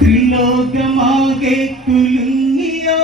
ത്രിലോകമാകെ കുലുങ്ങിയോ?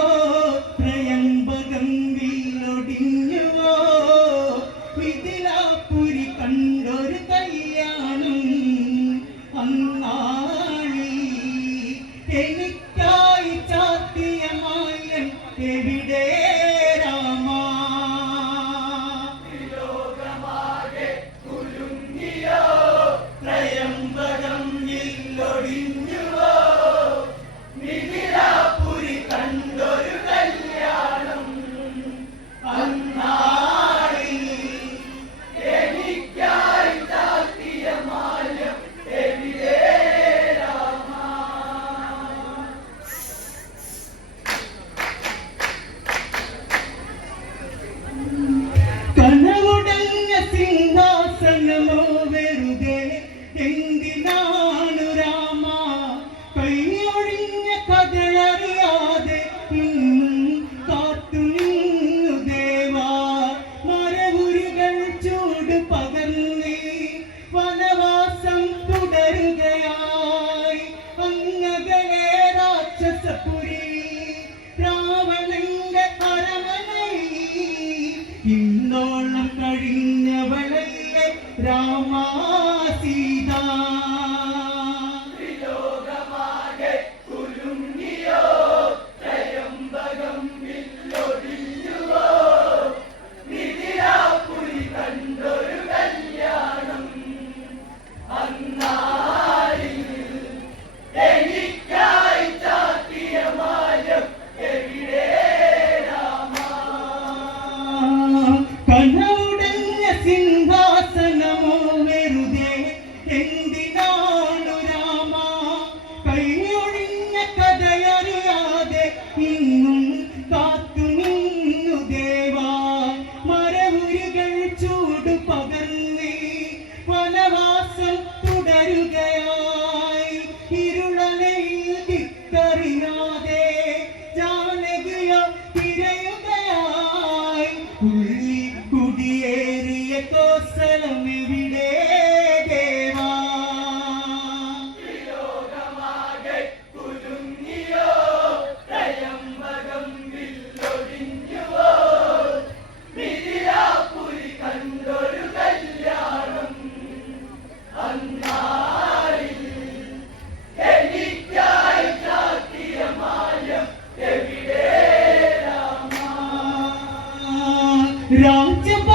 让这份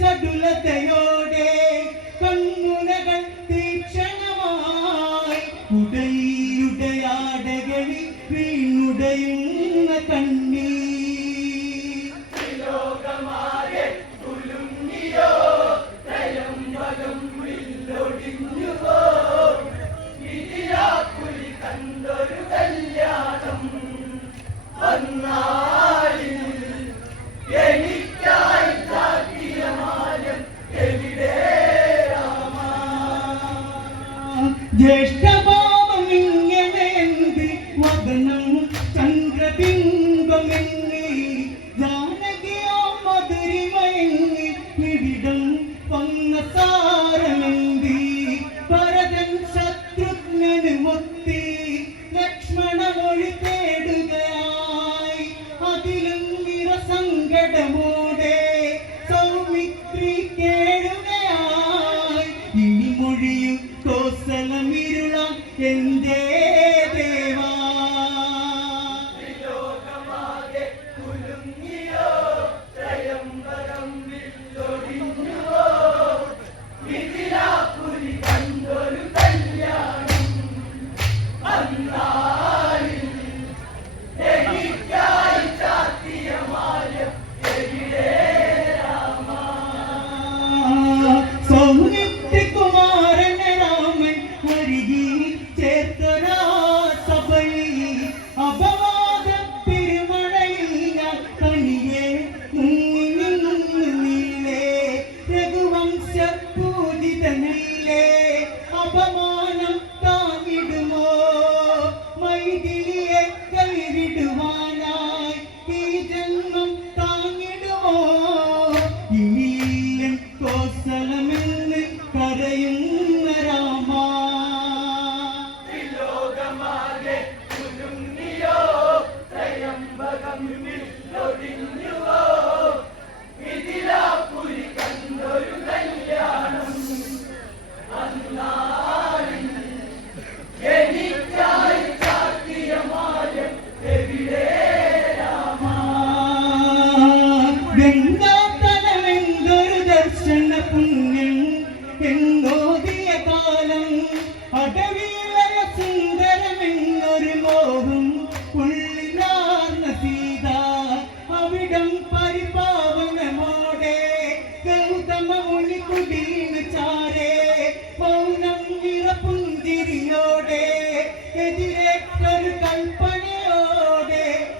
ചടുലതയോടെ കണ്ണുനകൾ തീക്ഷണമായി ഉടയുടയാടകളിൽ വീണുടയുന്ന കണ്ണു ജ്യേഷ്ഠ Amen.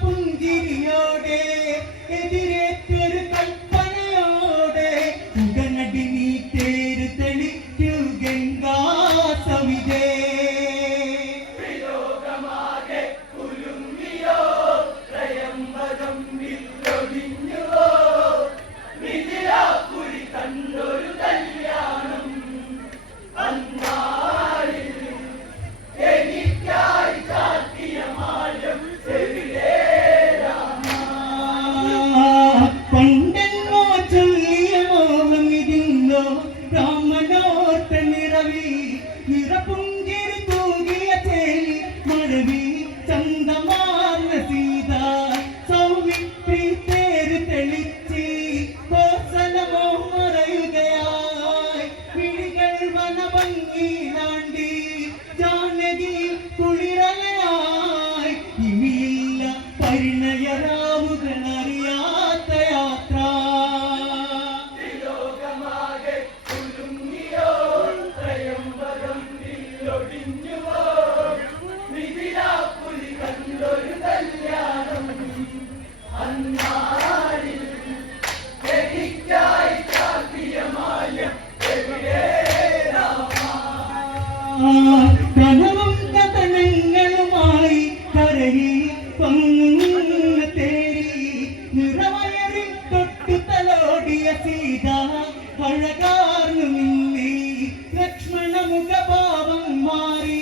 por నీ లక్ష్మణ ముఖ భావం మారి